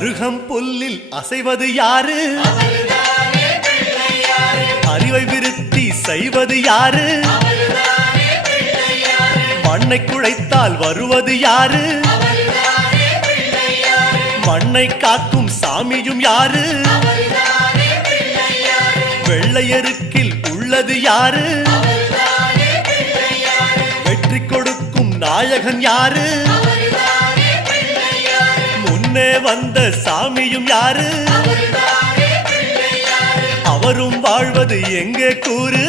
அருகம் புல்லில் அசைவது யாரு? அறிவை விருத்தி செய்வது யாரு? மண்ணை குழைத்தால் வருவது யாரு? மண்ணை காக்கும் சாமியும் யாரு? வெள்ளையருக்கில் உள்ளது யாரு? வெற்றி கொடுக்கும் நாயகன் யாரு? முன்னே வந்த சாமியும் யாரு? அவரும் வாழ்வது எங்கே கூறு?